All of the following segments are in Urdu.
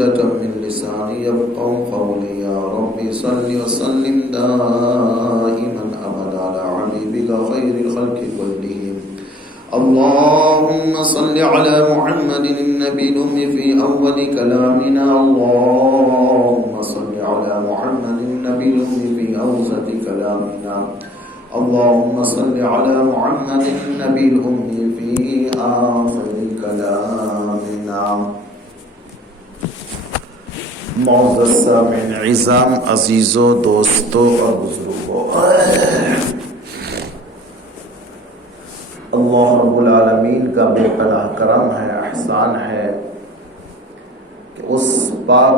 عقدة من لساني يفقهوا قولي يا رب صل وسلم دائما أبدا على حبيبك خير الخلق كلهم اللهم صل على محمد النبي الأمي في أول كلامنا اللهم صل على محمد النبي الأمي في أوسط كلامنا اللهم صل على محمد النبي الأمي في آخر كلامنا معزز سامعین عظام عزیزوں دوستوں اور بزرگوں اللہ رب العالمین کا بے پناہ کرم ہے احسان ہے کہ اس پاک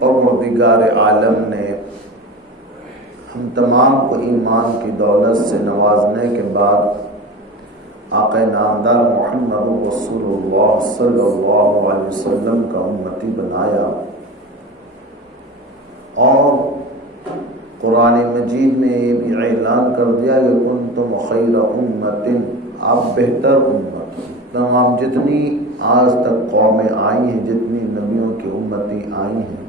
پروردگار عالم نے ہم تمام کو ایمان کی دولت سے نوازنے کے بعد آقا نامدار محمد رسول اللہ صلی اللہ علیہ وسلم کا امتی بنایا اور قرآن مجید میں یہ بھی اعلان کر دیا کہ کنتم خیر امت، آپ بہتر امت، تمام جتنی آج تک قومیں آئی ہیں، جتنی نبیوں کی امتی آئی ہیں،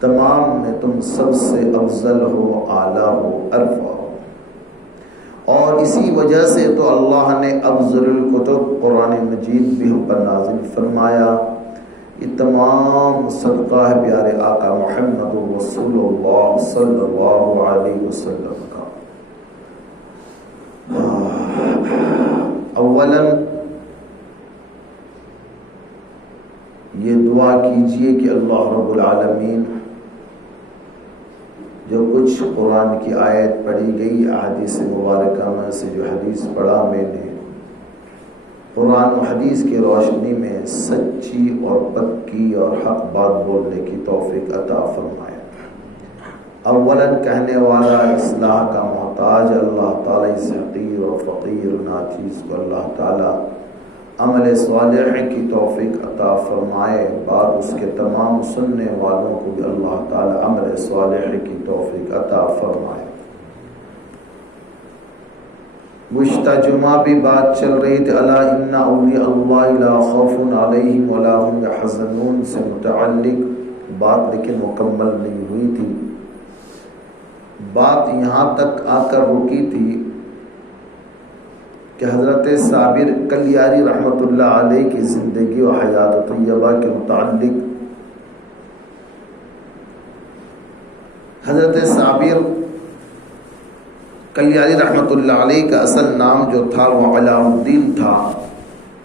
تمام میں تم سب سے افضل ہو، اعلیٰ ہو، ارفع ہو۔ اور اسی وجہ سے تو اللہ نے افضل الکتب قرآن مجید بھی ہم پر نازل فرمایا۔ یہ تمام صدقہ ہے پیارے آقا محمد رسول اللہ صلی اللہ علیہ وسلم کا۔ اولاً یہ دعا کیجئے کہ اللہ رب العالمین جو کچھ قرآن کی آیت پڑھی گئی، احادیث مبارکہ میں سے جو حدیث پڑھا میں نے، قرآن و حدیث کی روشنی میں سچی اور پکی اور حق بات بولنے کی توفیق عطا فرمائے۔ اولاً کہنے والا اصلاح کا محتاج اللہ تعالیٰ، اس حقیر اور فقیر ناچیز کو اللہ تعالیٰ عمل صالح کی توفیق عطا فرمائے، بعد اس کے تمام سننے والوں کو بھی اللہ تعالیٰ عمل صالح کی توفیق عطا فرمائے۔ گزشتہ جمعہ بھی بات چل رہی تھی الا ان اولیاء اللہ لا خوف علیہم ولا هم یحزنون سے متعلق بات، لیکن مکمل نہیں ہوئی تھی۔ بات یہاں تک آ کر رکی تھی کہ حضرت صابر کلیاری رحمۃ اللہ علیہ کی زندگی و حیات طیبہ کے متعلق حضرت صابر کلیاری رحمۃ اللہ علیہ کا اصل نام جو تھا وہ علاء الدین تھا،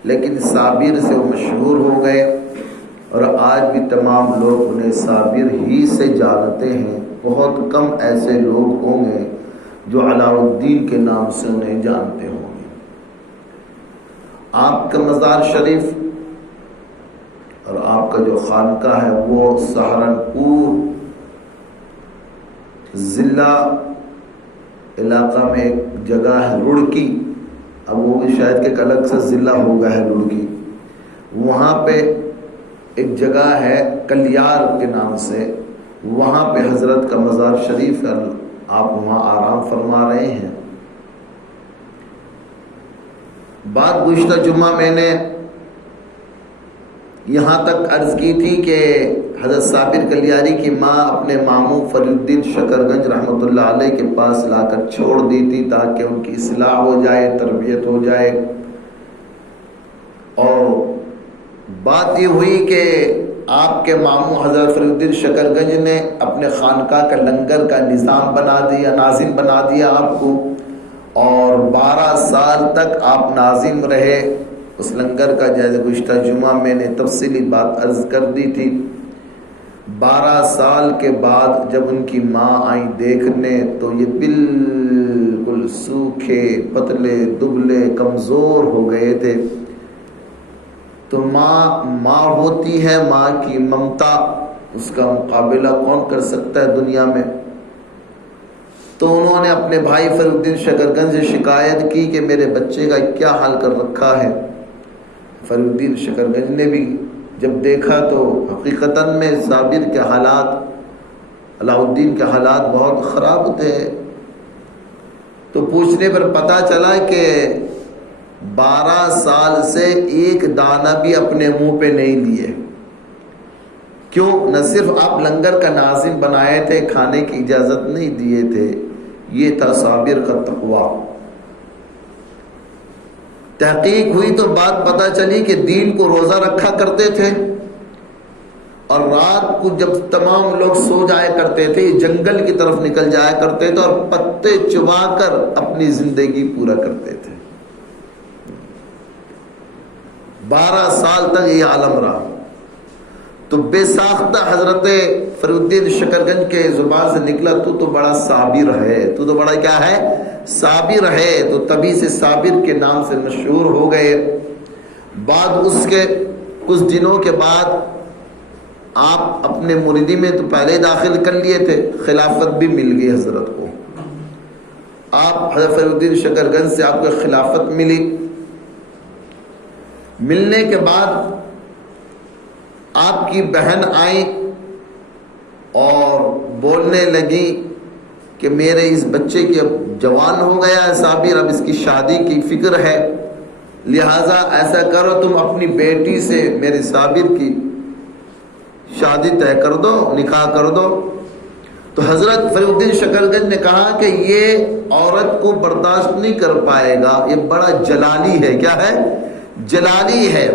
لیکن صابر سے وہ مشہور ہو گئے اور آج بھی تمام لوگ انہیں صابر ہی سے جانتے ہیں۔ بہت کم ایسے لوگ ہوں گے جو علاء الدین کے نام سے انہیں جانتے ہوں گے۔ آپ کا مزار شریف اور آپ کا جو خانقاہ ہے وہ سہارنپور ضلع علاقہ میں ایک جگہ ہے رڑکی، اب وہ بھی شاید کہ ایک الگ سے ضلع ہوگا ہے رڑکی، وہاں پہ ایک جگہ ہے کلیار کے نام سے، وہاں پہ حضرت کا مزار شریف ہے، آپ وہاں آرام فرما رہے ہیں۔ بات گزشتہ جمعہ میں نے یہاں تک عرض کی تھی کہ حضرت صابر کلیاری کی ماں اپنے ماموں فرید الدین شکرگنج رحمۃ اللہ علیہ کے پاس لا کر چھوڑ دی تھی تاکہ ان کی اصلاح ہو جائے، تربیت ہو جائے۔ اور بات یہ ہوئی کہ آپ کے ماموں حضرت فرید الدین شکرگنج نے اپنے خانقاہ کا لنگر کا نظام بنا دیا، ناظم بنا دیا آپ کو، اور 12 سال تک آپ ناظم رہے اس لنگر کا، جیسے گزشتہ جمعہ میں نے تفصیلی بات عرض کر دی تھی۔ 12 سال کے بعد جب ان کی ماں آئی دیکھنے تو یہ بالکل سوکھے، پتلے، دبلے، کمزور ہو گئے تھے۔ تو ماں ہوتی ہے، ماں کی ممتا، اس کا مقابلہ کون کر سکتا ہے دنیا میں؟ تو انہوں نے اپنے بھائی فرید الدین شکرگنج سے شکایت کی کہ میرے بچے کا کیا حال کر رکھا ہے۔ فرید الدین شکرگنج نے بھی جب دیکھا تو حقیقتاً میں صابر کے حالات، علاء الدین کے حالات بہت خراب تھے۔ تو پوچھنے پر پتہ چلا کہ 12 سال سے ایک دانہ بھی اپنے منہ پہ نہیں لیے، کیوں؟ نہ صرف آپ لنگر کا ناظم بنائے تھے، کھانے کی اجازت نہیں دیے تھے، یہ تھا صابر کا تقوی۔ تحقیق ہوئی تو بات پتہ چلی کہ دین کو روزہ رکھا کرتے تھے، اور رات کو جب تمام لوگ سو جایا کرتے تھے یہ جنگل کی طرف نکل جایا کرتے تھے اور پتے چبا کر اپنی زندگی پورا کرتے تھے۔ 12 سال تک یہ عالم رہا۔ تو بے ساختہ حضرت فرید الدین شکرگنج کے زبان سے نکلا تو بڑا صابر ہے، تو بڑا کیا ہے؟ صابر ہے۔ تو تبھی سے صابر کے نام سے مشہور ہو گئے۔ بعد اس کے کچھ دنوں کے بعد آپ اپنے مریدی میں تو پہلے داخل کر لیے تھے، خلافت بھی مل گئی حضرت کو۔ آپ حضرت فرید الدین شکرگنج سے آپ کو خلافت ملی۔ ملنے کے بعد آپ کی بہن آئی اور بولنے لگی کہ میرے اس بچے کی اب جوان ہو گیا ہے صابر، اب اس کی شادی کی فکر ہے، لہٰذا ایسا کرو تم اپنی بیٹی سے میرے صابر کی شادی طے کر دو، نکاح کر دو۔ تو حضرت فرید الدین شکرگنج نے کہا کہ یہ عورت کو برداشت نہیں کر پائے گا، یہ بڑا جلالی ہے۔ کیا ہے؟ جلالی ہے۔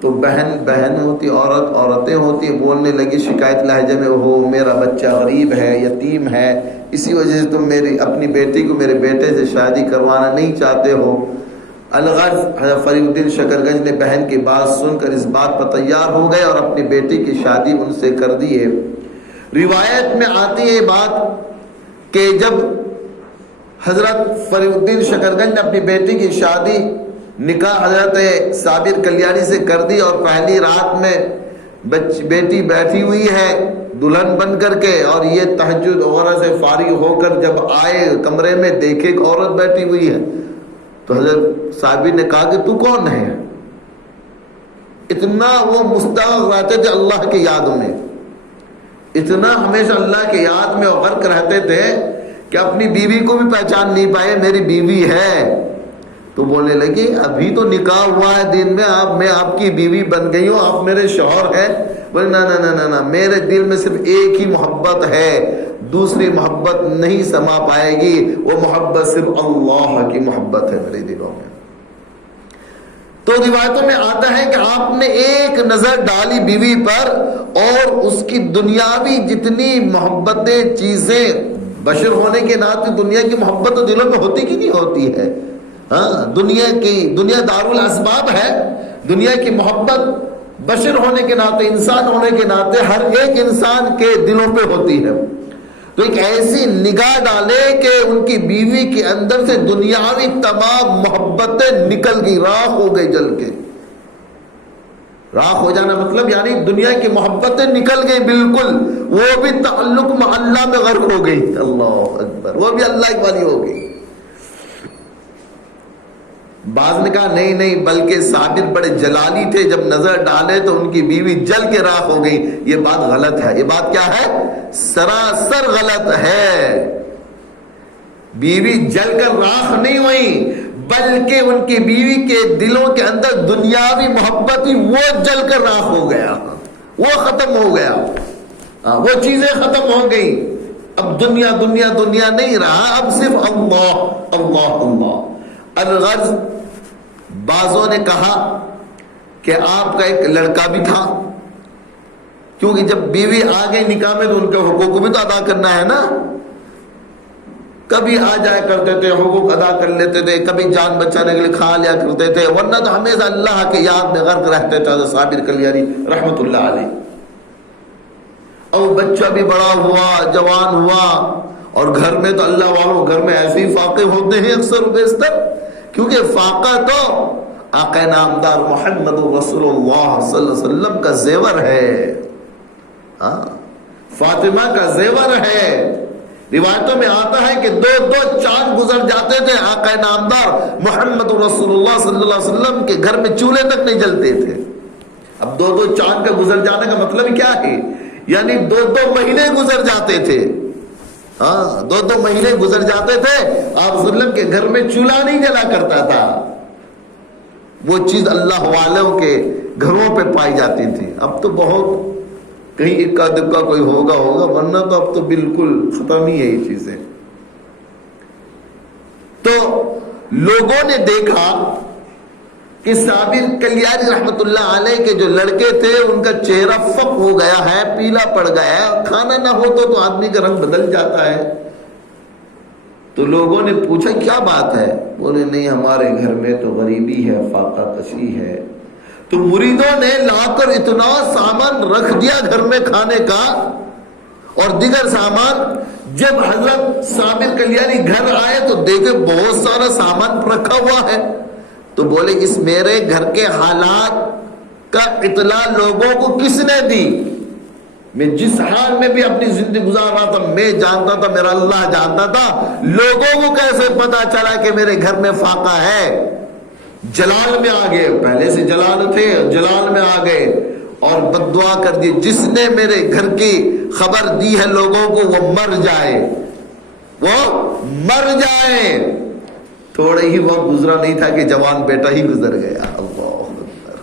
تو بہن بہن ہوتی، عورت عورتیں ہوتی، بولنے لگی شکایت لہجے میں، ہو میرا بچہ غریب ہے، یتیم ہے، اسی وجہ سے تم میری اپنی بیٹی کو میرے بیٹے سے شادی کروانا نہیں چاہتے ہو۔ الغرض حضرت فرید الدین شکرگنج نے بہن کی بات سن کر اس بات پر تیار ہو گئے اور اپنی بیٹی کی شادی ان سے کر دیے۔ روایت میں آتی ہے بات کہ جب حضرت فرید الدین شکرگنج نے اپنی بیٹی کی شادی نکاح حضرت صابر کلیانی سے کر دی اور پہلی رات میں بیٹی بیٹھی ہوئی ہے دلہن بن کر کے، اور یہ تہجد وغیرہ سے فارغ ہو کر جب آئے کمرے میں دیکھے ایک عورت بیٹھی ہوئی ہے، تو حضرت صابر نے کہا کہ تو کون ہے؟ اتنا وہ مستغرق رہتے تھے اللہ کی یادوں میں، اتنا ہمیشہ اللہ کی یاد میں غرق رہتے تھے کہ اپنی بیوی کو بھی پہچان نہیں پائے میری بیوی ہے۔ تو بولنے لگی ابھی تو نکاح ہوا ہے دن میں آپ کی بیوی بن گئی ہوں، آپ میرے شوہر ہیں۔ بولے نہ میرے دل میں صرف ایک ہی محبت ہے، دوسری محبت نہیں سما پائے گی، وہ محبت صرف اللہ کی محبت ہے میرے دلوں میں۔ تو روایتوں میں آتا ہے کہ آپ نے ایک نظر ڈالی بیوی پر اور اس کی دنیاوی جتنی محبتیں چیزیں، بشر ہونے کے ناطے دنیا کی محبت تو دلوں میں ہوتی کی نہیں ہوتی ہے؟ ہاں، دنیا دار الاسباب ہے، دنیا کی محبت بشر ہونے کے ناطے، انسان ہونے کے ناطے ہر ایک انسان کے دلوں پہ ہوتی ہے۔ تو ایک ایسی نگاہ ڈالے کہ ان کی بیوی کے اندر سے دنیاوی تمام محبتیں نکل گئی، راکھ ہو گئی جل کے۔ راکھ ہو جانا مطلب یعنی دنیا کی محبتیں نکل گئی بالکل، وہ بھی تعلق مع اللہ میں غرق ہو گئی۔ اللہ اکبر، وہ بھی اللہ والی ہو گئی۔ بعض نے کہا نہیں بلکہ صابر بڑے جلالی تھے، جب نظر ڈالے تو ان کی بیوی جل کے راکھ ہو گئی۔ یہ بات غلط ہے۔ یہ بات کیا ہے؟ سراسر غلط ہے۔ بیوی جل کر راکھ نہیں ہوئی، بلکہ ان کی بیوی کے دلوں کے اندر دنیاوی محبت ہی وہ جل کر راکھ ہو گیا، وہ ختم ہو گیا، وہ چیزیں ختم ہو گئی۔ اب دنیا نہیں رہا، اب صرف اللہ اللہ اللہ۔ الغرض بعضوں نے کہا کہ آپ کا ایک لڑکا بھی تھا، کیونکہ جب بیوی آ گئی نکاح میں تو ان کے حقوق بھی تو ادا کرنا ہے نا۔ کبھی آ جایا کرتے تھے، حقوق ادا کر لیتے تھے، کبھی جان بچانے کے لیے کھا لیا کرتے تھے، ورنہ تو ہمیشہ اللہ کے یاد میں غرق رہتے تھے صابر کلیانی رحمت اللہ علیہ۔ اور بچہ بھی بڑا ہوا، جوان ہوا، اور گھر میں تو اللہ والوں گھر میں ایسے ہی فاقے ہوتے ہیں اکثر و بیشتر، کیونکہ فاقہ تو آقا نامدار محمد رسول اللہ صلی اللہ علیہ وسلم کا زیور ہے، فاطمہ کا زیور ہے۔ روایتوں میں آتا ہے کہ دو چاند گزر جاتے تھے، آقا نامدار محمد رسول اللہ صلی اللہ علیہ وسلم کے گھر میں چولہے تک نہیں جلتے تھے۔ اب دو چاند کا گزر جانے کا مطلب کیا ہے؟ یعنی 2 مہینے گزر جاتے تھے، 2 مہینے گزر جاتے تھے، آپ وسلم کے گھر میں چولہا نہیں جلا کرتا تھا۔ وہ چیز اللہ والوں کے گھروں پہ پائی جاتی تھی۔ اب تو بہت کہیں اکا دکا کوئی ہوگا ورنہ تو اب تو بالکل ختم ہی ہے یہ چیزیں. تو لوگوں نے دیکھا کہ صابر کلیانی رحمت اللہ علیہ کے جو لڑکے تھے ان کا چہرہ فق ہو گیا ہے, پیلا پڑ گیا ہے, کھانا نہ ہو تو آدمی کا رنگ بدل جاتا ہے. تو لوگوں نے پوچھا کیا بات ہے؟ بولے نہیں ہمارے گھر میں تو غریبی ہے, فاقہ کشی ہے. تو مریدوں نے لا کر اتنا سامان رکھ دیا گھر میں کھانے کا اور دیگر سامان. جب حضرت صابر کلیانی گھر آئے تو دیکھے بہت سارا سامان رکھا ہوا ہے. تو بولے اس میرے گھر کے حالات کا اطلاع لوگوں کو کس نے دی؟ میں جس حال میں بھی اپنی زندگی گزار رہا تھا میں جانتا تھا, میرا اللہ جانتا تھا. لوگوں کو کیسے پتا چلا کہ میرے گھر میں فاقہ ہے؟ جلال میں آ گئے, پہلے سے جلال تھے, جلال میں آ گئے اور بد دعا کر دی جس نے میرے گھر کی خبر دی ہے لوگوں کو وہ مر جائے, وہ مر جائے. تھوڑے ہی وقت گزرا نہیں تھا کہ جوان بیٹا ہی گزر گیا. اللہ اکبر.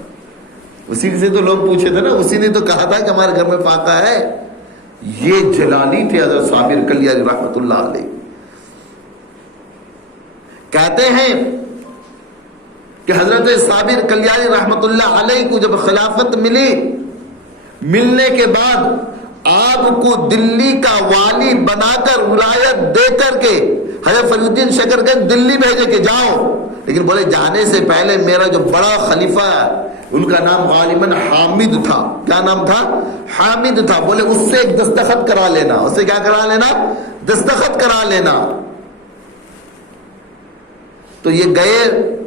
اسی سے تو لوگ پوچھے تھے نا, اسی نے تو کہا تھا کہ ہمارے گھر میں فاقہ ہے. یہ جلالی تھے حضرت صابر کلیانی رحمت اللہ علیہ. کہتے ہیں کہ حضرت صابر کلیانی رحمت اللہ علیہ کو جب خلافت ملی, ملنے کے بعد آپ کو دلی کا والی بنا کر ولایت دے کر کے حضرت فرید الدین شکر گنج دلی بھیجے کہ جاؤ. لیکن بولے جانے سے پہلے میرا جو بڑا خلیفہ ہے ان کا نام غالباً حامد تھا. کیا نام تھا؟ حامد تھا. بولے اس سے ایک دستخط کرا لینا. اس سے کیا کرا لینا؟ دستخط کرا لینا. تو یہ گئے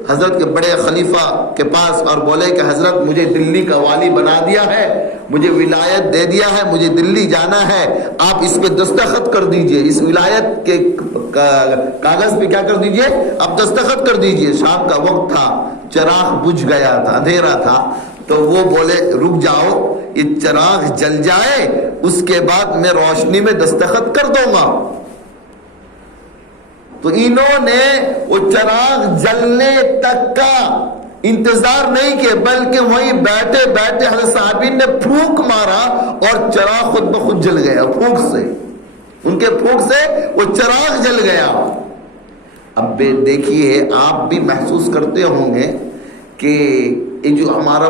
حضرت کے بڑے خلیفہ کے پاس اور بولے کہ حضرت مجھے دلی کا والی بنا دیا ہے, مجھے ولایت دے دیا ہے, مجھے دلی جانا ہے, آپ اس پہ دستخط کر دیجئے. اس ولایت کے کاغذ پہ کیا کر دیجئے؟ آپ دستخط کر دیجئے. شام کا وقت تھا, چراغ بجھ گیا تھا, اندھیرا تھا. تو وہ بولے رک جاؤ, یہ چراغ جل جائے اس کے بعد میں روشنی میں دستخط کر دوں گا. تو انہوں نے وہ چراغ جلنے تک کا انتظار نہیں کیا, بلکہ وہیں بیٹھے بیٹھے حضرت صابر نے پھونک مارا اور چراغ خود بخود جل گیا. پھونک سے, ان کے پھونک سے وہ چراغ جل گیا. اب دیکھیے آپ بھی محسوس کرتے ہوں گے کہ یہ جو ہمارا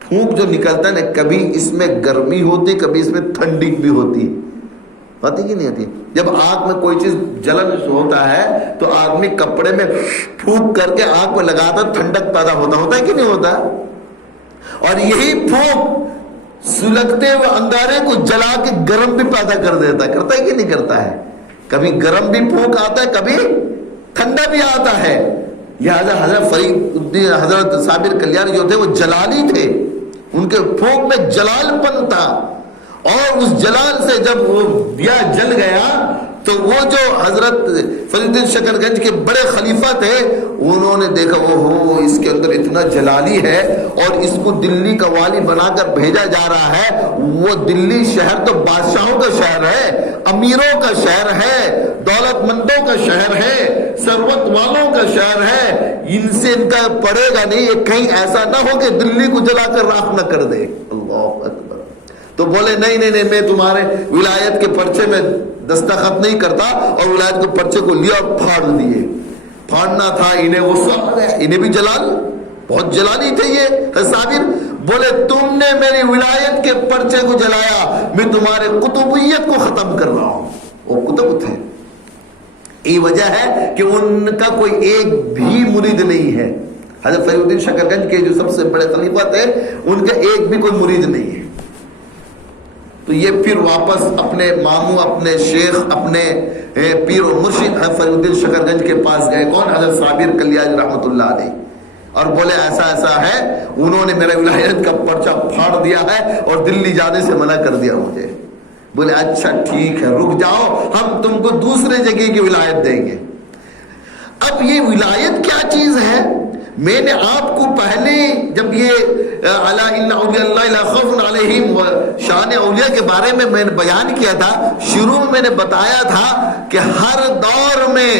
پھونک جو نکلتا ہے نا, کبھی اس میں گرمی ہوتی, کبھی اس میں ٹھنڈی بھی ہوتی کہ نہیں ہوتی. جب آگ میں کوئی چیز جلن ہوتا ہے تو آدمی کپڑے میں پھونک کر کے آگ میں لگاتا, ٹھنڈک پیدا ہوتا ہے کہ نہیں ہوتا؟ اور یہی پھونک سلگتے ہوئے انگارے کو جلا کے گرم بھی پیدا کر دیتا ہے. کرتا ہے کہ نہیں کرتا ہے؟ کبھی گرم بھی پھونک آتا ہے, کبھی ٹھنڈا بھی آتا ہے. یہ حضرت فرید الدین حضرت صابر کلیانی جو تھے وہ جلالی تھے, ان کے پھونک میں جلال پن تھا. اور اس جلال سے جب وہ دیا جل گیا تو وہ جو حضرت فرید الدین شکر گنج کے بڑے خلیفہ تھے انہوں نے دیکھا وہ اس کے اندر اتنا جلالی ہے اور اس کو دلی کا والی بنا کر بھیجا جا رہا ہے. وہ دلی شہر تو بادشاہوں کا شہر ہے, امیروں کا شہر ہے, دولت مندوں کا شہر ہے, ثروت والوں کا شہر ہے. ان سے ان کا پڑے گا نہیں, یہ کہیں ایسا نہ ہو کہ دلی کو جلا کر راکھ نہ کر دے. اللہ اکبر. تو بولے نہیں میں تمہارے ولایت کے پرچے میں دستخط نہیں کرتا, اور ولایت کے پرچے کو لیا اور پھاڑ دیے. پھاڑنا تھا انہیں, وہ سب انہیں بھی جلال, بہت جلالی تھے یہ صابر. بولے تم نے میری ولایت کے پرچے کو جلایا, میں تمہارے قطبیت کو ختم کر رہا ہوں. وہ قطب تھے. یہ وجہ ہے کہ ان کا کوئی ایک بھی مرید نہیں ہے. حضرت فرید الدین شکر گنج کے جو سب سے بڑے خلیفہ تھے ان کا ایک بھی کوئی مرید نہیں ہے. تو یہ پھر واپس اپنے ماموں, اپنے شیخ, اپنے پیر و مرشد فرید الدین شکر گنج کے پاس گئے. کون؟ حضرت صابر کلیانی رحمت اللہ علیہ. اور بولے ایسا ہے, انہوں نے میرے ولایت کا پرچہ پھاڑ دیا ہے اور دلی جانے سے منع کر دیا مجھے. بولے اچھا ٹھیک ہے, رک جاؤ, ہم تم کو دوسرے جگہ کی ولایت دیں گے. اب یہ ولایت کیا چیز ہے؟ میں نے آپ کو پہلے جب یہ الا ان اولیاء اللہ لا خوف علیہم شان اولیاء کے بارے میں نے بیان کیا تھا, شروع میں نے بتایا تھا کہ ہر دور میں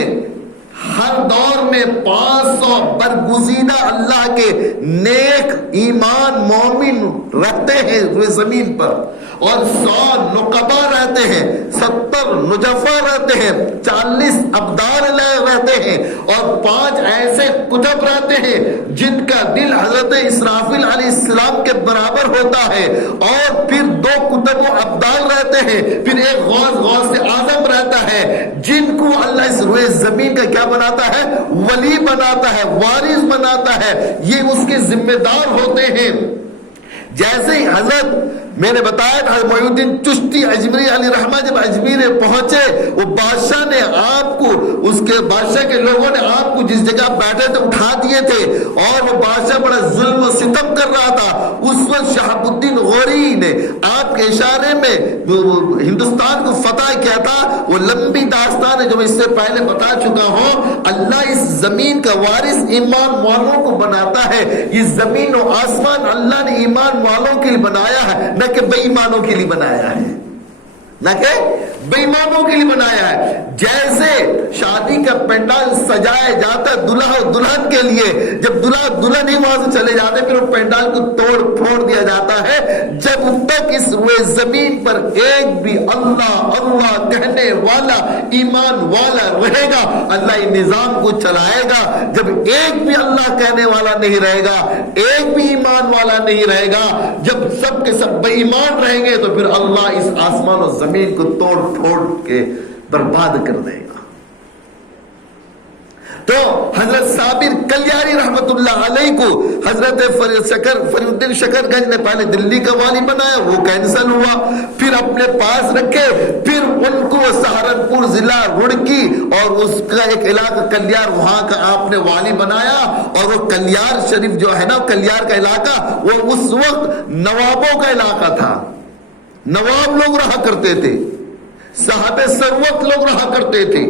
ہر دور میں 500 برگزیدہ اللہ کے نیک ایمان مومن رہتے ہیں روئے زمین پر، اور 100 نقبا رہتے ہیں، 70 نجفا رہتے ہیں، 40 ابدال رہتے ہیں، اور 5 ایسے کتب رہتے ہیں جن کا دل حضرت اسرافیل علیہ السلام کے برابر ہوتا ہے، اور پھر 2 کتب و ابدال رہتے ہیں، پھر ایک غوث اعظم رہتا ہے جن کو اللہ اس روئے زمین کا کیا بناتا ہے؟ ولی بناتا ہے، وارث بناتا ہے، یہ اس کے ذمہ دار ہوتے ہیں۔ جیسے ہی حضرت میں نے بتایا تھا محی الدین چشتی اجمیری علیہ رحمہ جب اجمیر پہنچے، وہ بادشاہ نے آپ کو، اس کے بادشاہ کے لوگوں نے آپ کو جس جگہ بیٹھے تھے اٹھا دیے تھے، اور وہ بادشاہ بڑا ظلم و ستم کر رہا تھا۔ اس وقت شہاب الدین غوری نے آپ کے اشارے میں ہندوستان کو فتح کیا تھا۔ وہ لمبی داستان ہے جو میں اس سے پہلے بتا چکا ہوں۔ اللہ اس زمین کا وارث ایمان والوں کو بناتا ہے۔ یہ زمین و آسمان اللہ نے ایمان والوں کے لیے بنایا ہے، نہ کہ بے ایمانوں کے لیے بنایا ہے، نہ کہ بے ایمانوں کے لیے بنایا ہے۔ جیسے شادی کا پینڈال سجایا جاتا ہے دلہا و دلہن کے لیے، جب دلہا دلہن ہی وہاں سے چلے جاتے ہیں پھر وہ پینڈال کو توڑ پھوڑ دیا جاتا ہے۔ جب تک اس روئے زمین پر ایک بھی اللہ اللہ کہنے والا ایمان والا رہے گا، اللہ یہ نظام کو چلائے گا۔ جب ایک بھی اللہ کہنے والا نہیں رہے گا، ایک بھی ایمان والا نہیں رہے گا، جب سب کے سب بے ایمان رہیں گے تو پھر اللہ اس آسمان و زمین کو توڑ پھوڑ کے برباد کر دے گا۔ تو حضرت صابر کلیاری رحمت اللہ علیہ کو حضرت فرید الدین شکر گنج نے پہلے دلی کا والی بنایا، وہ کینسل ہوا، پھر اپنے پاس رکھے، پھر ان کو سہارنپور ضلع رڑکی اور اس کا ایک علاقہ کلیار، وہاں کا آپ نے والی بنایا۔ اور وہ کلیار شریف جو ہے نا، کلیار کا علاقہ وہ اس وقت نوابوں کا علاقہ تھا، نواب لوگ رہا کرتے تھے، صاحب ثروت لوگ رہا کرتے تھے،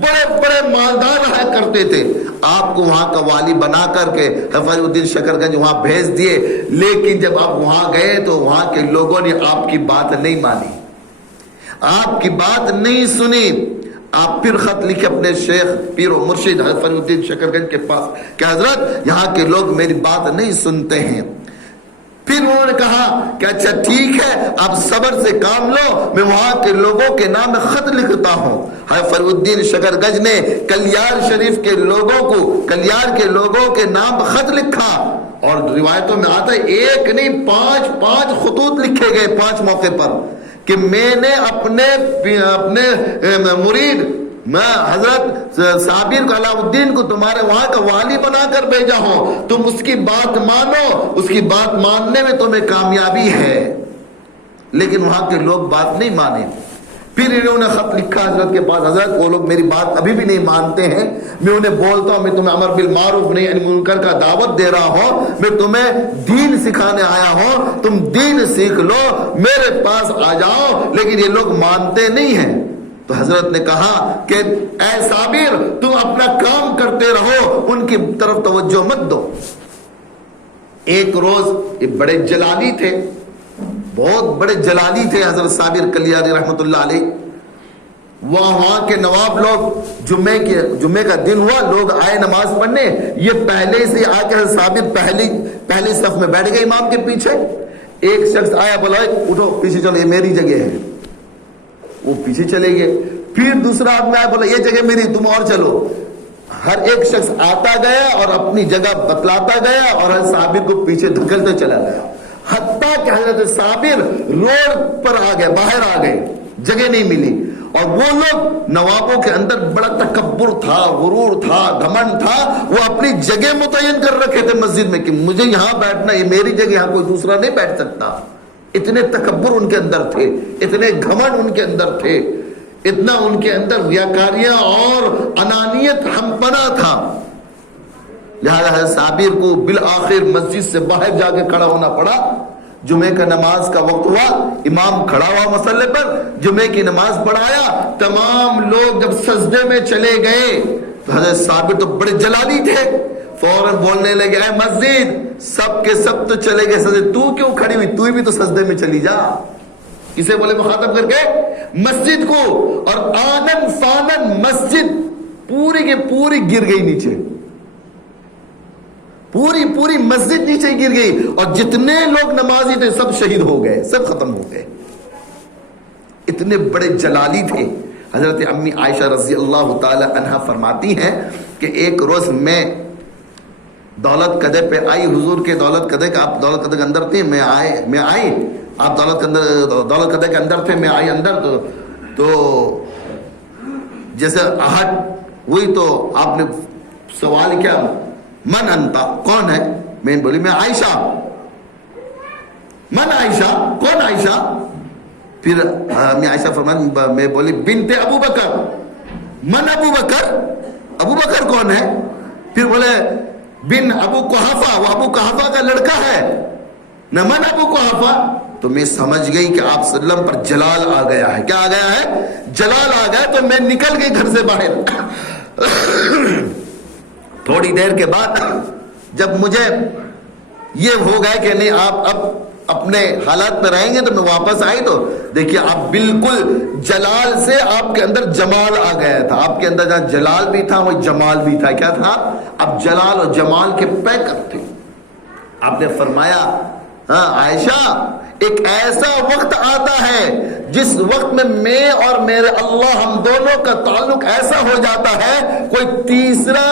بڑے بڑے مالدار رہا کرتے تھے۔ آپ کو وہاں کا والی بنا کر کے فرید الدین شکر گنج وہاں بھیج دیے، لیکن جب آپ وہاں گئے تو وہاں کے لوگوں نے آپ کی بات نہیں مانی، آپ کی بات نہیں سنی۔ آپ پھر خط لکھے اپنے شیخ پیر و مرشد حضرت فرید الدین شکر گنج کے پاس کہ حضرت یہاں کے لوگ میری بات نہیں سنتے ہیں۔ پھر انہوں نے کہا کہ اچھا ٹھیک ہے، آپ صبر سے کام لو، میں وہاں کے لوگوں کے نام میں خط لکھتا ہوں۔ فرید الدین شکر گنج نے کلیار شریف کے لوگوں کو، کلیار کے لوگوں کے نام خط لکھا، اور روایتوں میں آتا ہے ایک نہیں 5 خطوط لکھے گئے 5 موقع پر کہ میں نے اپنے مرید میں حضرت صابر علاء الدین کو تمہارے وہاں کا والی بنا کر بھیجا ہوں، تم اس کی بات مانو، اس کی بات ماننے میں تمہیں کامیابی ہے۔ لیکن وہاں کے لوگ بات نہیں مانے۔ پھر انہوں نے خط لکھا حضرت کے پاس، حضرت وہ لوگ میری بات ابھی بھی نہیں مانتے ہیں، میں انہیں بولتا ہوں میں تمہیں امر بالمعروف نہیں منکر کا دعوت دے رہا ہوں، میں تمہیں دین سکھانے آیا ہوں، تم دین سیکھ لو، میرے پاس آ جاؤ، لیکن یہ لوگ مانتے نہیں ہیں۔ تو حضرت نے کہا کہ اے صابر تم اپنا کام کرتے رہو، ان کی طرف توجہ مت دو۔ ایک روز یہ بڑے جلالی تھے، بہت بڑے جلالی تھے حضرت صابر کلیاری رحمت اللہ علیہ۔ وہاں کے نواب لوگ جمعے کا دن ہوا، لوگ آئے نماز پڑھنے، یہ پہلے سے آ کے حضرت صابر پہلی صف میں بیٹھ گئے امام کے پیچھے۔ ایک شخص آیا، بولا اٹھو پیچھے چلو، یہ میری جگہ ہے، وہ پیچھے چلے گئے۔ پھر دوسرا آدمی آیا، بولا یہ جگہ میری، تم اور چلو۔ ہر ایک شخص آتا گیا اور اپنی جگہ بتلاتا گیا، اور حضرت صابر کو پیچھے دھکیلتے چلا گیا، حتیٰ کہ حضرت صابر روڈ پر آ گئے، باہر آ گئے، جگہ نہیں ملی۔ اور وہ لوگ نوابوں کے اندر بڑا تکبر تھا، غرور تھا، گھمنڈ تھا، وہ اپنی جگہ متعین کر رکھے تھے مسجد میں کہ مجھے یہاں بیٹھنا، یہ میری جگہ، یہاں کوئی دوسرا نہیں بیٹھ سکتا۔ اتنے تکبر ان کے اندر تھے، اتنے گھمنڈ ان کے اندر تھے، اتنا ان کے اندر ریاکاریاں اور انانیت ہمپنا تھا۔ لہذا صابر کو بالآخر مسجد سے باہر جا کے کھڑا ہونا پڑا۔ جمعے کا نماز کا وقت ہوا، امام کھڑا ہوا مصلی پر، جمعے کی نماز پڑھایا، تمام لوگ جب سجدے میں چلے گئے تو حضرت صابر تو بڑے جلالی تھے، فوراً بولنے لگے اے مسجد، سب کے سب تو چلے گئے سجدے، تو کیوں کھڑی ہوئی، تو بھی تو سجدے میں چلی جا۔ کسے بولے مخاطب کر کے؟ مسجد کو۔ اور آنن فانن مسجد پوری کی پوری گر گئی نیچے، پوری مسجد نیچے گر گئی، اور جتنے لوگ نمازی تھے سب شہید ہو گئے، سب ختم ہو گئے. اتنے بڑے جلالی تھے. حضرت امی عائشہ رضی اللہ تعالی عنہا فرماتی ہیں کہ ایک روز میں دولت قدے پہ آئی، حضور کے دولت قدے کا، آپ دولت قدے کے اندر تھے، میں آئی، آپ دولت قدے کے اندر تھے، میں آئی اندر، تو جیسے آہٹ ہوئی تو آپ نے سوال کیا، من انتا، کون ہے؟ میں بولی میں عائشہ. من عائشہ، کون عائشہ؟ پھر میں عائشہ فرمان، میں بولی بنت ابو بکر. من ابو بکر، ابو بکر کون ہے؟ پھر بولے بن ابو قحافہ، وہ ابو قحافہ کا لڑکا ہے. نہ من ابو قحافہ. تو میں سمجھ گئی کہ آپ صلی اللہ علیہ وسلم پر جلال آ گیا ہے. کیا آ گیا ہے؟ جلال آ گیا. تو میں نکل گئی گھر سے باہر. تھوڑی دیر کے بعد جب مجھے یہ ہو گیا کہ نہیں آپ اب اپنے حالات میں رہیں گے، تو میں واپس آئی تو دیکھیے آپ بالکل جلال سے آپ کے اندر جمال آ گیا تھا. آپ کے اندر جہاں جلال بھی تھا وہ جمال بھی تھا. کیا تھا؟ اب جلال اور جمال کے پیکر تھے. آپ نے فرمایا ہاں عائشہ، ایک ایسا وقت آتا ہے جس وقت میں اور میرے اللہ ہم دونوں کا تعلق ایسا ہو جاتا ہے، کوئی تیسرا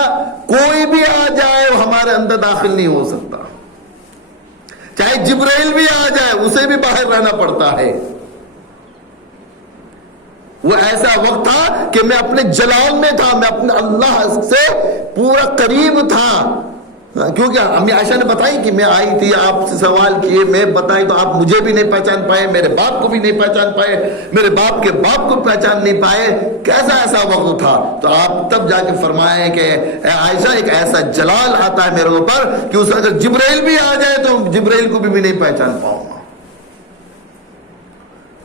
کوئی بھی آ جائے وہ ہمارے اندر داخل نہیں ہو سکتا. چاہے جبرائیل بھی آ جائے اسے بھی باہر رہنا پڑتا ہے. وہ ایسا وقت تھا کہ میں اپنے جلال میں تھا، میں اپنے اللہ سے پورا قریب تھا. کیونکہ امی عائشہ نے بتائی کہ میں آئی تھی، آپ سے سوال کیے، میں بتائی تو آپ مجھے بھی نہیں پہچان پائے، میرے باپ کو بھی نہیں پہچان پائے، میرے باپ کے باپ کو پہچان نہیں پائے. کیسا ایسا وقت تھا؟ تو آپ تب جا کے فرمائے کہ اے عائشہ، ایک ایسا جلال آتا ہے میرے اوپر کہ اس اگر جبرائیل بھی آ جائے تو جبرائیل کو بھی نہیں پہچان پاؤں گا.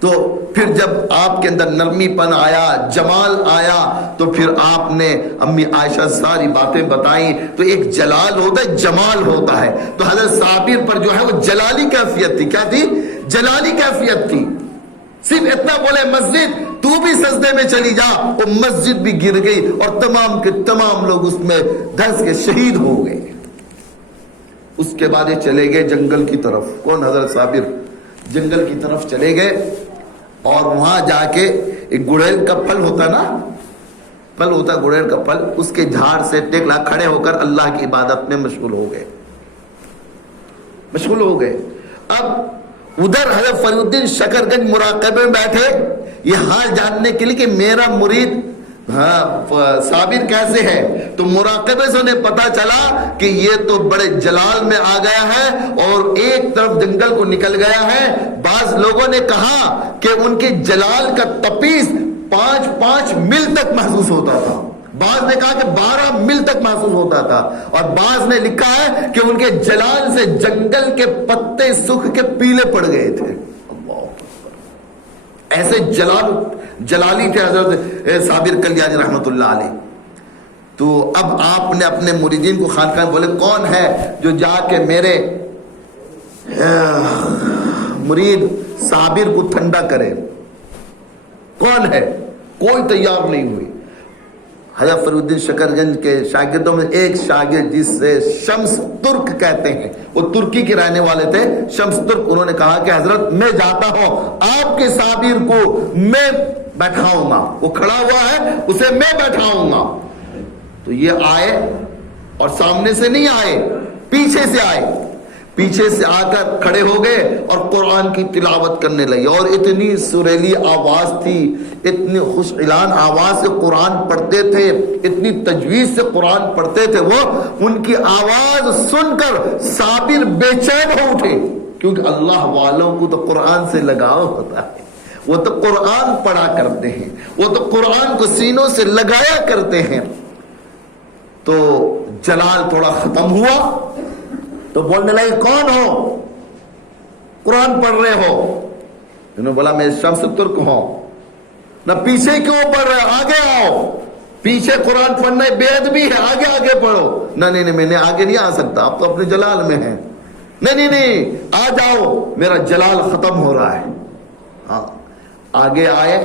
تو پھر جب آپ کے اندر نرمی پن آیا، جمال آیا، تو پھر آپ نے امی عائشہ ساری باتیں بتائیں. تو ایک جلال ہوتا ہے، جمال ہوتا ہے. تو حضرت صابر پر جو ہے وہ جلالی کیفیت تھی. کیا تھی؟ جلالی کیفیت تھی. صرف اتنا بولے مسجد تو بھی سجدے میں چلی جا، وہ مسجد بھی گر گئی اور تمام کے تمام لوگ اس میں دھنس کے شہید ہو گئے. اس کے بعد یہ چلے گئے جنگل کی طرف. کون؟ حضرت صابر جنگل کی طرف چلے گئے، اور وہاں جا کے ایک گڑیل کا پھل ہوتا نا، پھل ہوتا گڑیل کا پھل، اس کے جھاڑ سے ٹیکلا کھڑے ہو کر اللہ کی عبادت میں مشغول ہو گئے. اب ادھر حضرت فرید الدین شکرگنج مراقبے میں بیٹھے، یہ حال جاننے کے لیے کہ میرا مرید صابر کیسے ہے. تو مراقبے سے انہیں پتا چلا کہ یہ تو بڑے جلال میں آ گیا ہے اور ایک طرف جنگل کو نکل گیا ہے. بعض لوگوں نے کہا کہ ان کے جلال کا تپیس 5 میل تک محسوس ہوتا تھا، بعض نے کہا کہ 12 میل تک محسوس ہوتا تھا، اور بعض نے لکھا ہے کہ ان کے جلال سے جنگل کے پتے سوکھ کے پیلے پڑ گئے تھے. ایسے جلالی تھے حضرت صابر کلیانی رحمت اللہ علیہ. تو اب آپ نے اپنے مریدین کو خانقاہ میں بولے کون ہے جو جا کے میرے مرید صابر کو ٹھنڈا کرے؟ کون ہے؟ کوئی تیار نہیں ہوئی. حضرت فرید الدین شکرگنج کے شاگردوں میں ایک شاگرد جس سے شمس ترک کہتے ہیں، وہ ترکی کے رہنے والے تھے، شمس ترک، انہوں نے کہا کہ حضرت میں جاتا ہوں، آپ کے صابر کو میں بیٹھاؤں گا. وہ کھڑا ہوا ہے، اسے میں بیٹھاؤں گا. تو یہ آئے اور سامنے سے نہیں آئے، پیچھے سے آئے، پیچھے سے آ کر کھڑے ہو گئے اور قرآن کی تلاوت کرنے لگے. اور اتنی سریلی آواز تھی، اتنی خوش اعلان آواز سے قرآن پڑھتے تھے، اتنی تجویز سے قرآن پڑھتے تھے. وہ ان کی آواز سن کر صابر بے چین ہو اٹھے، کیونکہ اللہ والوں کو تو قرآن سے لگاؤ ہوتا ہے، وہ تو قرآن پڑھا کرتے ہیں، وہ تو قرآن کو سینوں سے لگایا کرتے ہیں. تو جلال تھوڑا ختم ہوا تو بولنے لگے کون ہو؟ قرآن پڑھ رہے ہو؟ انہوں نے بولا میں شمس ترک ہوں. نہ پیچھے کیوں پڑھ رہے؟ آگے آؤ، پیچھے قرآن پڑھنا بے ادبی ہے، آگے پڑھو. نہیں میں نے آگے نہیں آ سکتا، آپ تو اپنے جلال میں ہیں. نہیں آ جاؤ، میرا جلال ختم ہو رہا ہے. ہاں آگے آئے،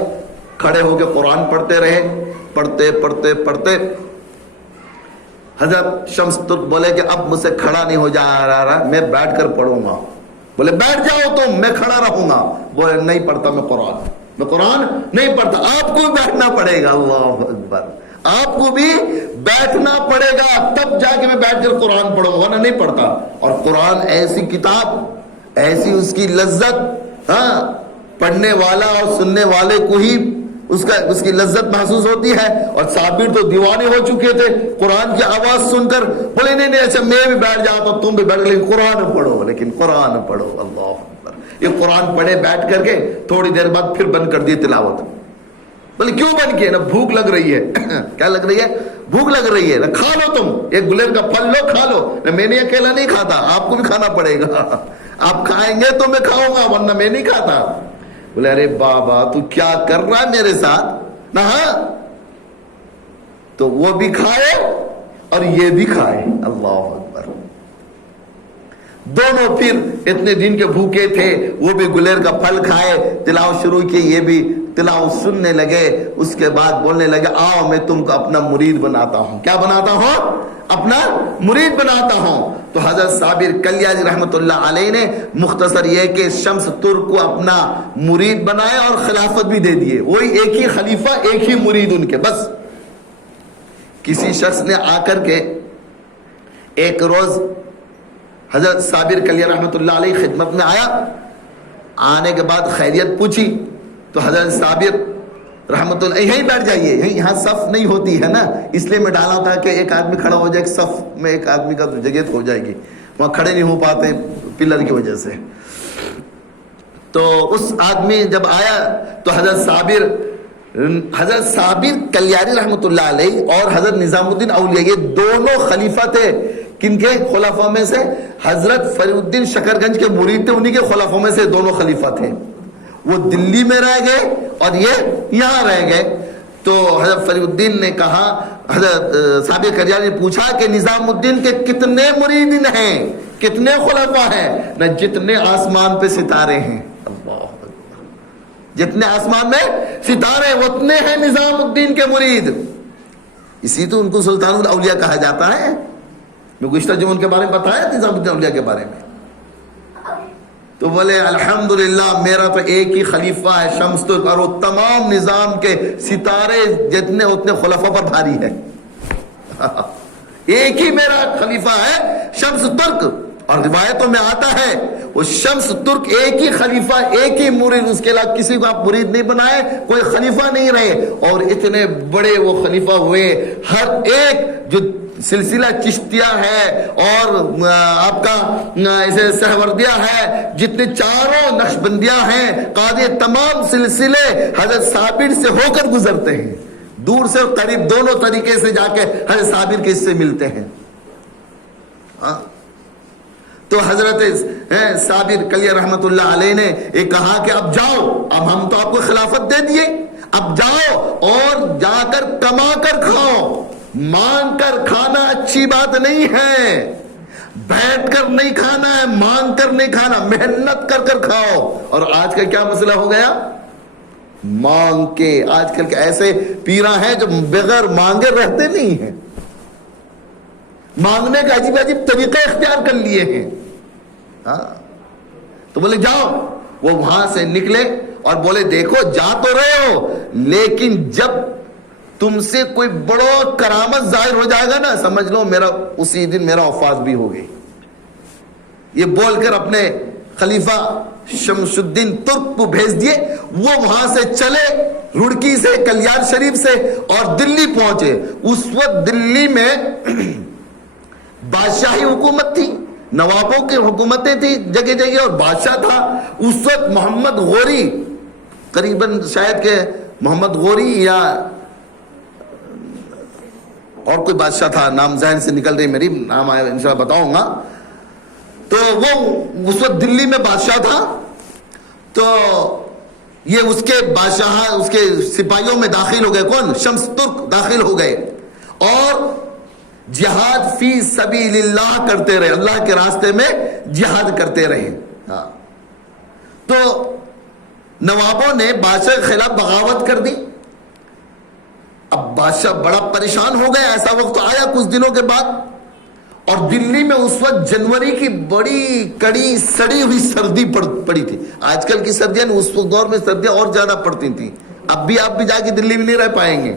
کھڑے ہو کے قرآن پڑھتے رہے. پڑھتے پڑھتے پڑھتے حضرت شمس ترک بولے کہ اب مجھ سے کھڑا نہیں ہو جا رہا, میں بیٹھ کر پڑھوں گا. بولے بیٹھ جاؤ تم, میں کھڑا رہوں گا. بولے نہیں پڑھتا میں قرآن نہیں پڑھتا. آپ کو بھی بیٹھنا پڑے گا. اللہ اکبر, آپ کو بھی بیٹھنا پڑے گا, تب جا کے میں بیٹھ کر قرآن پڑھوں گا, ورنہ نہیں پڑھتا. اور قرآن ایسی کتاب, ایسی اس کی لذت, ہاں, پڑھنے والا اور سننے والے کو ہی اس کی لذت محسوس ہوتی ہے. اور صابر تو دیوانے ہو چکے تھے قرآن کی آواز سن کر. بولے نہیں اچھا میں بھی بیٹھ جاتا ہوں, تم بھی بیٹھ, لیکن قرآن پڑھو, لیکن قرآن پڑھو. اللہ اکبر. یہ قرآن پڑھے بیٹھ کر کے, تھوڑی دیر بعد پھر بند کر دی تلاوت. بولے کیوں بند کیے؟ نا بھوک لگ رہی ہے. کیا لگ رہی ہے؟ بھوک لگ رہی ہے. نا کھا لو, تم ایک گلیر کا پھل لو, کھا لو. نا میں نے اکیلا نہیں کھاتا, آپ کو بھی کھانا پڑے گا. آپ کھائیں گے تو میں کھاؤں گا, ورنہ میں نہیں کھاتا. بولے ارے بابا تو کیا کر رہا ہے میرے ساتھ نا. ہاں, تو وہ بھی کھائے اور یہ بھی کھائے. اللہ اکبر. دونوں پھر اتنے دن کے بھوکے تھے, وہ بھی گلیر کا پھل کھائے, تلاوت شروع کی, یہ بھی تلاوت سننے لگے. اس کے بعد بولنے لگے آؤ میں تم کو اپنا مرید بناتا ہوں. کیا بناتا ہوں؟ اپنا مرید بناتا ہوں. تو حضرت صابر کلیانی رحمت اللہ علیہ نے مختصر یہ کہ شمس ترک کو اپنا مرید بنائے اور خلافت بھی دے دیے. وہی ایک ہی خلیفہ, ایک ہی مرید ان کے. بس کسی شخص نے آ کر کے ایک روز حضرت صابر کلیانی رحمت اللہ علیہ خدمت میں آیا. آنے کے بعد خیریت پوچھی تو حضرت صابر رحمت اللہ, یہیں بیٹھ جائیے, یہاں صف نہیں ہوتی ہے نا, اس لیے میں ڈالا تھا کہ ایک آدمی کھڑا ہو جائے, صف میں ایک آدمی کا جگہ ہو جائے گی, وہاں کھڑے نہیں ہو پاتے پلر کی وجہ سے. تو اس آدمی جب آیا تو حضرت صابر کلیانی رحمت اللہ علیہ اور حضرت نظام الدین اولیاء, یہ دونوں خلیفہ تھے. کن کے خلفاء میں سے؟ حضرت فرید الدین شکر گنج کے مرید تھے, انہی کے خلفاء میں سے دونوں خلیفہ تھے. وہ دلی میں رہ گئے اور یہ یہاں رہ گئے. تو حضرت فرید الدین نے کہا, حضرت صابر کلیانی نے پوچھا کہ نظام الدین کے کتنے مرید ہیں, کتنے خلفاء ہیں؟ نہ جتنے آسمان پہ ستارے ہیں. اللہ اکبر. جتنے آسمان میں ستارے اتنے ہیں نظام الدین کے مرید. اسی تو ان کو سلطان الاولیاء کہا جاتا ہے. میں گزشتہ جمعہ ان کے بارے میں بتایا نظام الدین اولیاء کے بارے میں. تو بولے الحمدللہ میرا تو ایک ہی خلیفہ ہے شمس ترک, اور وہ تمام نظام کے ستارے جتنے اتنے خلفاء پر بھاری ہے. ایک ہی میرا خلیفہ ہے شمس ترک. اور روایتوں میں آتا ہے وہ شمس ترک ایک ہی خلیفہ, ایک ہی مرید, اس کے علاوہ کسی کو آپ مرید نہیں بنائے, کوئی خلیفہ نہیں رہے. اور اتنے بڑے وہ خلیفہ ہوئے, ہر ایک جو سلسلہ چشتیہ ہے اور آپ کا اسے سہوردیہ ہے, جتنے چاروں نقشبندیہ ہیں, قاضی, تمام سلسلے حضرت صابر سے ہو کر گزرتے ہیں. دور سے قریب دونوں طریقے سے جا کے حضرت صابر کے اس سے ملتے ہیں. تو حضرت صابر کلیانی رحمت اللہ علیہ نے یہ کہا کہ اب جاؤ, اب ہم تو آپ کو خلافت دے دیے, اب جاؤ اور جا کر کما کر کھاؤ. مانگ کر کھانا اچھی بات نہیں ہے, بیٹھ کر نہیں کھانا ہے, مانگ کر نہیں کھانا, محنت کر کر کھاؤ. اور آج کا کیا مسئلہ ہو گیا؟ مانگ کے. آج کل کے ایسے پیرا ہیں جو بغیر مانگے رہتے نہیں ہیں, مانگنے کا عجیب عجیب طریقہ اختیار کر لیے ہیں. تو بولے جاؤ. وہ وہاں سے نکلے اور بولے دیکھو جا تو رہے ہو, لیکن جب تم سے کوئی بڑا کرامت ظاہر ہو جائے گا نا, سمجھ لو میرا اسی دن میرا وفات بھی ہو گئی. یہ بول کر اپنے خلیفہ شمس الدین ترک کو بھیج دیے. وہ وہاں سے چلے رڑکی سے, کلیان شریف سے, اور دلی پہنچے. اس وقت دلی میں بادشاہی حکومت تھی, نوابوں کی حکومتیں تھی جگہ جگہ, اور بادشاہ تھا اس وقت محمد غوری, قریباً شاید کہ محمد غوری یا اور کوئی بادشاہ تھا, نام ذہن سے نکل رہی میری, نام آئے انشاءاللہ بتاؤں گا. تو وہ اس وقت دلی میں بادشاہ تھا. تو یہ اس کے بادشاہ, اس کے سپاہیوں میں داخل ہو گئے. کون؟ شمس ترک داخل ہو گئے اور جہاد فی سبیل اللہ کرتے رہے, اللہ کے راستے میں جہاد کرتے رہے. تو نوابوں نے بادشاہ کے خلاف بغاوت کر دی, اب بادشاہ بڑا پریشان ہو گیا. ایسا وقت آیا کچھ دنوں کے بعد, اور دلی میں اس وقت جنوری کی بڑی کڑی سڑی ہوئی سردی پڑی تھی. آج کل کی سردیاں اس دور میں سردیاں اور زیادہ پڑتی تھیں. اب بھی آپ بھی جا کے دلی میں نہیں رہ پائیں گے,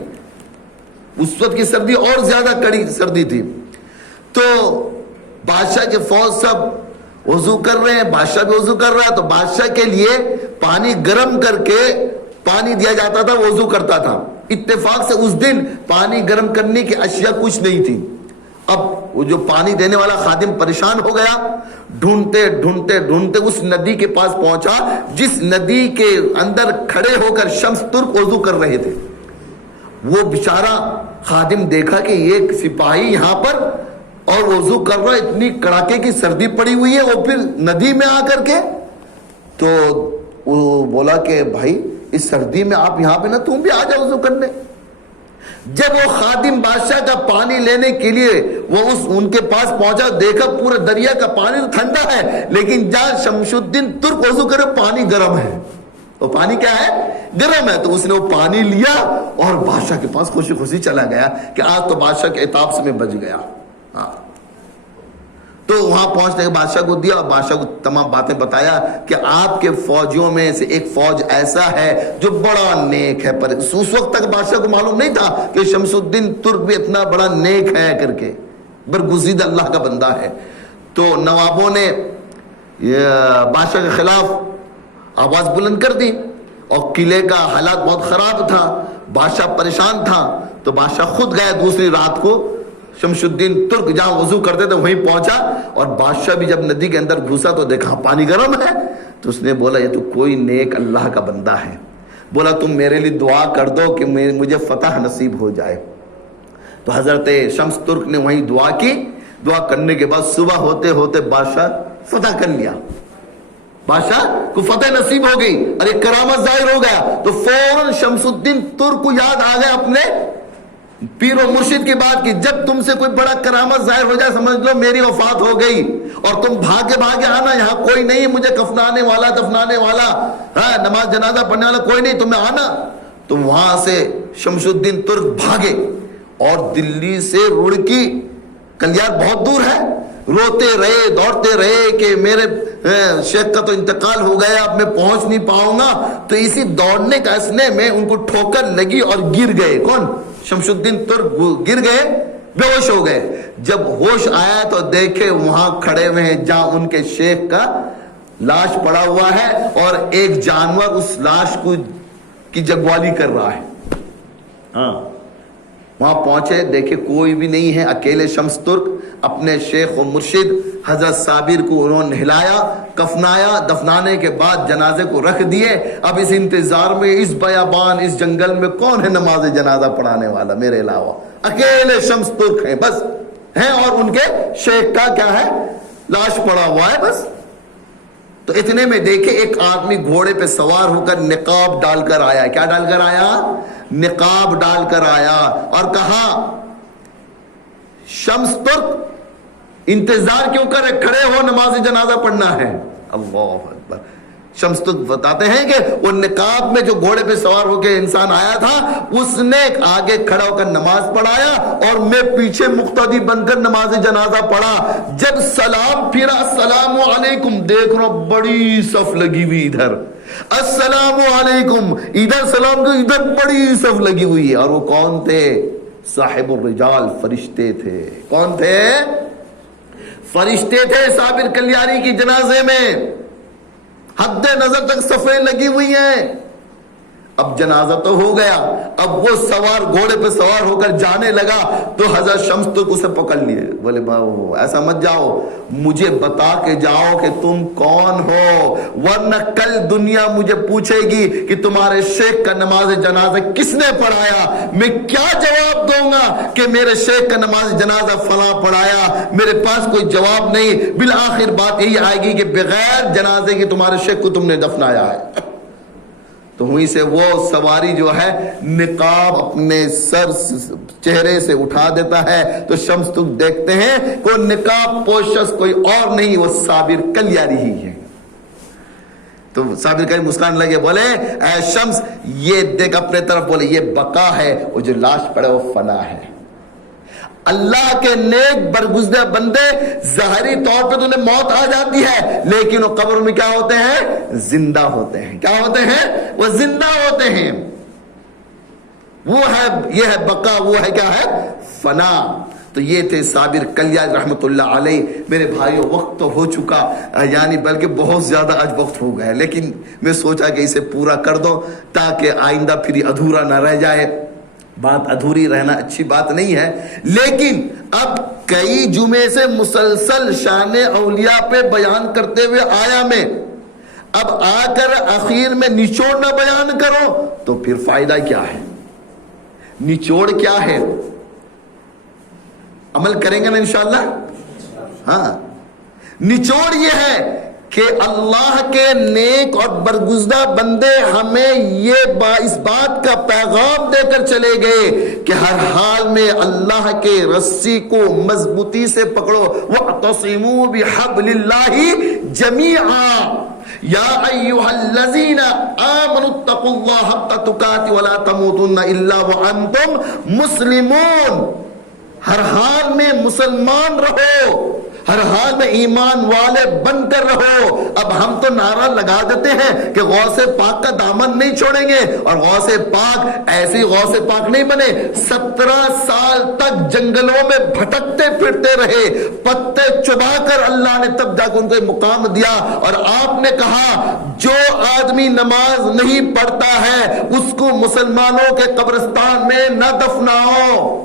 اس وقت کی سردی اور زیادہ کڑی سردی تھی. تو بادشاہ کے فوج سب وضو کر رہے ہیں, بادشاہ بھی وضو کر رہا ہے. تو بادشاہ کے لیے پانی گرم کر کے پانی دیا جاتا تھا, وضو کرتا تھا. اتفاق سے اس دن پانی گرم کرنے کی اشیاء کچھ نہیں تھی. اب وہ جو پانی دینے والا خادم پریشان ہو گیا, ڈھونڈتے ڈھونڈتے ڈھونڈتے اس ندی کے پاس پہنچا جس ندی کے اندر کھڑے ہو کر شمس ترک وضو کر رہے تھے. وہ بیچارہ خادم دیکھا کہ ایک سپاہی یہاں پر اور وضو کر رہا, اتنی کڑاکے کی سردی پڑی ہوئی ہے, وہ پھر ندی میں آ کر کے. تو وہ بولا کہ بھائی اس سردی میں آپ یہاں پہ, نہ تم بھی آ جاؤ وضو کرنے. جب وہ خادم بادشاہ کا پانی لینے کے لیے وہ ان کے پاس پہنچا, دیکھا پورا دریا کا پانی ٹھنڈا ہے, لیکن جہاں شمس الدین ترک وضو کرے پانی گرم ہے. وہ پانی کیا ہے؟ گرم ہے. تو اس نے وہ پانی لیا اور بادشاہ کے پاس خوشی خوشی چلا گیا کہ آج تو بادشاہ کے عتاب سے میں بچ گیا. تو وہاں پہنچنے کے بادشاہ کو دیا, اور بادشاہ کو تمام باتیں بتایا کہ آپ کے فوجیوں میں سے ایک فوج ایسا ہے جو بڑا نیک ہے. پر اس وقت تک بادشاہ کو معلوم نہیں تھا کہ شمس الدین ترک بھی اتنا بڑا نیک ہے کر کے, برگزیدہ اللہ کا بندہ ہے. تو نوابوں نے بادشاہ کے خلاف آواز بلند کر دی, اور قلعے کا حالات بہت خراب تھا, بادشاہ پریشان تھا. تو بادشاہ خود گیا دوسری رات کو شمس الدین ترک جہاں وضو کرتے تھے وہیں پہنچا, اور بادشاہ بھی جب ندی کے اندر گھسا تو دیکھا پانی گرم ہے. تو اس نے بولا یہ تو کوئی نیک اللہ کا بندہ ہے. بولا تم میرے لیے دعا کر دو کہ مجھے فتح نصیب ہو جائے. تو حضرت شمس ترک نے وہیں دعا کی. دعا کرنے کے بعد صبح ہوتے ہوتے بادشاہ فتح کر لیا, بادشاہ کو فتح نصیب ہو گئی اور ایک کرامت ظاہر ہو گیا. تو فوراً شمس الدین ترک کو یاد آ گیا اپنے پیر و مرشد کی بات کی, جب تم سے کوئی بڑا کرامت ظاہر ہو جائے سمجھ لو میری وفات ہو گئی, اور تم بھاگے بھاگے آنا, یہاں کوئی نہیں مجھے کفنانے والا دفنانے والا, نماز جنازہ پڑھنے والا کوئی نہیں, تمہیں آنا. تو وہاں سے شمس الدین ترک بھاگے, اور دلی سے رڑکی کلیار بہت دور ہے, روتے رہے دوڑتے رہے کہ میرے شیخ کا تو انتقال ہو گیا, اب میں پہنچ نہیں پاؤں گا. تو اسی دوڑنے کا اسنے میں ان کو ٹھوکر لگی اور گر گئے. کون؟ شمس الدین ترک گر گئے, بے ہوش ہو گئے. جب ہوش آیا تو دیکھے وہاں کھڑے ہوئے ہیں جہاں ان کے شیخ کا لاش پڑا ہوا ہے, اور ایک جانور اس لاش کو کی جگوالی کر رہا ہے. وہاں پہنچے, دیکھے کوئی بھی نہیں ہے, اکیلے شمس ترک اپنے شیخ و مرشد حضرت صابر کو انہوں نے ہلایا, کفنایا, دفنانے کے بعد جنازے کو رکھ دیے. اب اس انتظار میں اس بیابان اس جنگل میں کون ہے نماز جنازہ پڑھانے والا میرے علاوہ؟ اکیلے شمس ترک ہیں بس ہیں, اور ان کے شیخ کا کیا ہے لاش پڑا ہوا ہے بس. تو اتنے میں دیکھے ایک آدمی گھوڑے پہ سوار ہو کر نقاب ڈال کر آیا. کیا ڈال کر آیا؟ نقاب ڈال کر آیا, اور کہا شمس ترک انتظار کیوں کر رہے, کھڑے ہو نماز جنازہ پڑھنا ہے. اللہ اکبر. شمس ترک بتاتے ہیں کہ وہ نقاب میں جو گھوڑے پہ سوار ہو کے انسان آیا تھا, اس نے آگے کھڑا ہو کر نماز پڑھایا, اور میں پیچھے مقتدی بن کر نماز جنازہ پڑھا. جب سلام پھرا, السلام علیکم, دیکھ رہا بڑی صف لگی ہوئی ادھر, السلام علیکم, ادھر سلام کو, ادھر بڑی صف لگی ہوئی ہے. اور وہ کون تھے؟ صاحب الرجال, فرشتے تھے. کون تھے؟ فرشتے تھے. صابر کلیاری کی جنازے میں حد نظر تک صفیں لگی ہوئی ہیں. اب جنازہ تو ہو گیا, اب وہ سوار گھوڑے پہ سوار ہو کر جانے لگا تو حضرت شمس ترک اسے پکڑ لیے. بولے باو ایسا مت جاؤ, مجھے بتا کے جاؤ کہ تم کون ہو, ورنہ کل دنیا مجھے پوچھے گی کہ تمہارے شیخ کا نماز جنازہ کس نے پڑھایا. میں کیا جواب دوں گا کہ میرے شیخ کا نماز جنازہ فلاں پڑھایا؟ میرے پاس کوئی جواب نہیں. بالآخر بات یہی آئے گی کہ بغیر جنازے کے تمہارے شیخ کو تم نے دفنایا ہے. تو وہیں سے وہ سواری جو ہے نقاب اپنے سر چہرے سے اٹھا دیتا ہے. تو شمس ترک دیکھتے ہیں کوئی نقاب پوشش کوئی اور نہیں, وہ صابر کلیاری ہی ہے. تو صابر کریم مسکان لگے بولے اے شمس یہ دیکھ اپنے طرف، بولے یہ بقا ہے، وہ جو لاش پڑے وہ فنا ہے۔ اللہ کے نیک برگزیدہ بندے ظاہری طور پہ تو انہیں موت آ جاتی ہے، لیکن وہ قبر میں کیا ہوتے ہیں؟ زندہ ہوتے ہیں۔ کیا ہوتے ہیں؟ وہ زندہ ہوتے ہیں۔ وہ ہے، یہ ہے بقا، وہ ہے کیا ہے؟ فنا۔ تو یہ تھے صابر کلیان رحمت اللہ علیہ۔ میرے بھائیو وقت تو ہو چکا، یعنی بلکہ بہت زیادہ آج وقت ہو گیا ہے، لیکن میں سوچا کہ اسے پورا کر دو تاکہ آئندہ پھر ادھورا نہ رہ جائے۔ بات ادھوری رہنا اچھی بات نہیں ہے، لیکن اب کئی جمعے سے مسلسل شان اولیاء پہ بیان کرتے ہوئے آیا میں، اب آ کر اخیر میں نچوڑ نہ بیان کرو تو پھر فائدہ کیا ہے؟ نچوڑ کیا ہے؟ عمل کریں گے نا انشاءاللہ؟ ہاں، نچوڑ یہ ہے کہ اللہ کے نیک اور برگزیدہ بندے ہمیں یہ اس بات کا پیغام دے کر چلے گئے کہ ہر حال میں اللہ کے رسی کو مضبوطی سے پکڑو، وَاعْتَصِمُوا بِحَبْلِ اللَّهِ جَمِيعًا یا ایھا الذین آمنوا اتقوا اللہ حق تقاته ولا تموتن الا وانتم مسلمون۔ ہر حال میں مسلمان رہو، ہر حال میں ایمان والے بن کر رہو۔ اب ہم تو نعرہ لگا دیتے ہیں کہ غوث پاک کا دامن نہیں چھوڑیں گے، اور غوث پاک ایسے غوث پاک نہیں بنے، 17 سال تک جنگلوں میں بھٹکتے پھرتے رہے، پتے چبا کر اللہ نے تب جا کے ان کو مقام دیا۔ اور آپ نے کہا جو آدمی نماز نہیں پڑھتا ہے اس کو مسلمانوں کے قبرستان میں نہ دفناؤ۔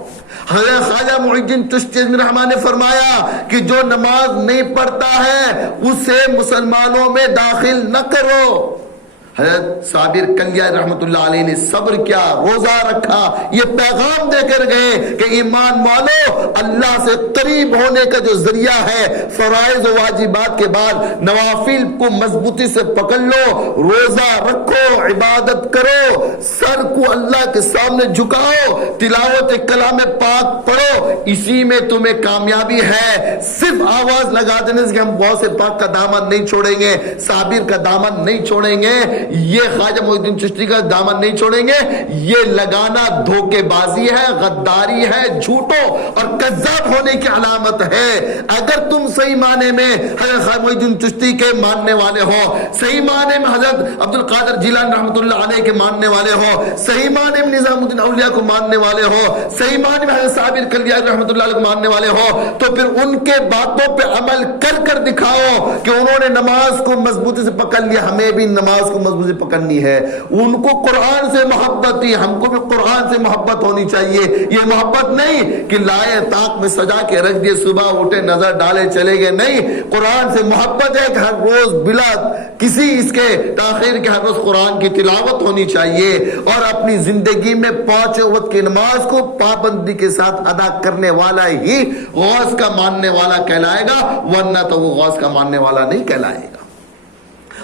حضرت خواجہ معین الدین چشتی رحمٰن نے فرمایا کہ جو نماز نہیں پڑھتا ہے اسے مسلمانوں میں داخل نہ کرو۔ حضرت صابر کلیان رحمت اللہ علیہ نے صبر کیا، روزہ رکھا، یہ پیغام دے کر گئے کہ ایمان والو اللہ سے قریب ہونے کا جو ذریعہ ہے فرائض و واجبات کے بعد نوافل کو مضبوطی سے پکڑ لو، روزہ رکھو، عبادت کرو، سر کو اللہ کے سامنے جھکاؤ، تلاوت کلام پاک پڑھو، اسی میں تمہیں کامیابی ہے۔ صرف آواز لگا دینے سے کہ ہم غوث پاک کا دامن نہیں چھوڑیں گے، صابر کا دامن نہیں چھوڑیں گے، یہ خواجہ معین الدین چشتی کا دامن نہیں چھوڑیں گے، یہ لگانا دھوکے بازی ہے، غداری ہے، جھوٹوں اور کذاب ہونے کی علامت ہے۔ اگر تم صحیح معنی میں حضرت خواجہ معین الدین چشتی کے ماننے والے ہو، صحیح معنی میں حضرت عبد القادر جیلانی رحمۃ اللہ علیہ کے ماننے والے ہو، صحیح معنی میں نظام الدین اولیاء کو ماننے والے ہو، صحیح معنی میں حضرت صابر کلیان رحمۃ اللہ علیہ کو ماننے والے ہو، تو پھر ان کے باتوں پہ عمل کر کر دکھاؤ کہ انہوں نے نماز کو مضبوطی سے پکڑ لیا، ہمیں بھی نماز کو مضبوطی پکڑنی ہے۔ ان کو قرآن سے محبت تھی، ہم کو بھی قرآن سے محبت ہونی چاہیے۔ یہ محبت نہیں کہ لائے طاق میں سجا کے رکھ دیے، صبح اٹھے نظر ڈالے چلے گئے، نہیں، قرآن سے محبت ہے کہ ہر روز بلا کسی اس کے تاخیر کے ہر روز قرآن کی تلاوت ہونی چاہیے، اور اپنی زندگی میں 5 وقت کی نماز کو پابندی کے ساتھ ادا کرنے والا ہی غوث کا ماننے والا کہلائے گا، ورنہ تو وہ غوث کا ماننے والا نہیں کہلائے گا۔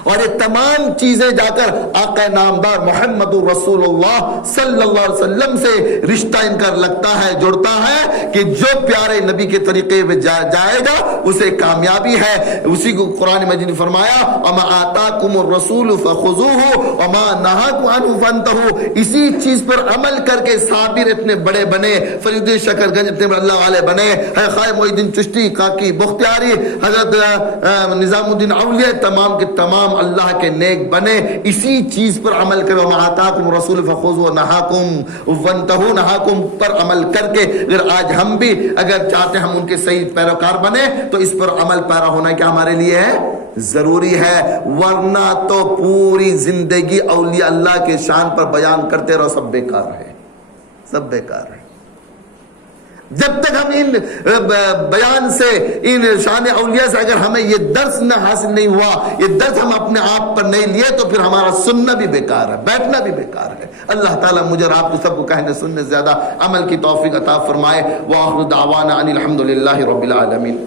اور یہ تمام چیزیں جا کر آقا نامدار محمد رسول اللہ صلی اللہ علیہ وسلم سے رشتہ ان کا لگتا ہے، جڑتا ہے کہ جو پیارے نبی کے طریقے پہ جائے گا اسے کامیابی ہے۔ اسی کو قرآن مجید نے فرمایا وما آتاکم الرسول فخذوہ وما نہاکم عنہ فانتہوا۔ اسی چیز پر عمل کر کے صابر اتنے بڑے بنے، فرید الدین شکر گنج اتنے بڑے اللہ والے بنے، خواجہ معین الدین چشتی، کاکی بختیاری، حضرت نظام الدین اولیاء، تمام کے تمام اللہ کے نیک بنے، اسی چیز پر عمل کرو۔ وما آتاکم الرسول فخذوہ نہاکم فانتہوا، نہاکم پر عمل کر کے اگر آج ہم بھی اگر چاہتے ہم ان کے صحیح پیروکار بنے تو اس پر عمل پیرا ہونا کیا ہمارے لیے ہے؟ ضروری ہے، ورنہ تو پوری زندگی اولیاء اللہ کے شان پر بیان کرتے رہو، سب بیکار ہے، سب بیکار ہے۔ جب تک ہم ان بیان سے، ان شان اولیاء سے اگر ہمیں یہ درس نہ حاصل نہیں ہوا، یہ درس ہم اپنے آپ پر نہیں لیے، تو پھر ہمارا سننا بھی بیکار ہے، بیٹھنا بھی بیکار ہے۔ اللہ تعالیٰ مجھے اور آپ کو سب کو کہنے سننے زیادہ عمل کی توفیق عطا فرمائے۔ وآخر دعوانا ان الحمد للہ رب العالمین۔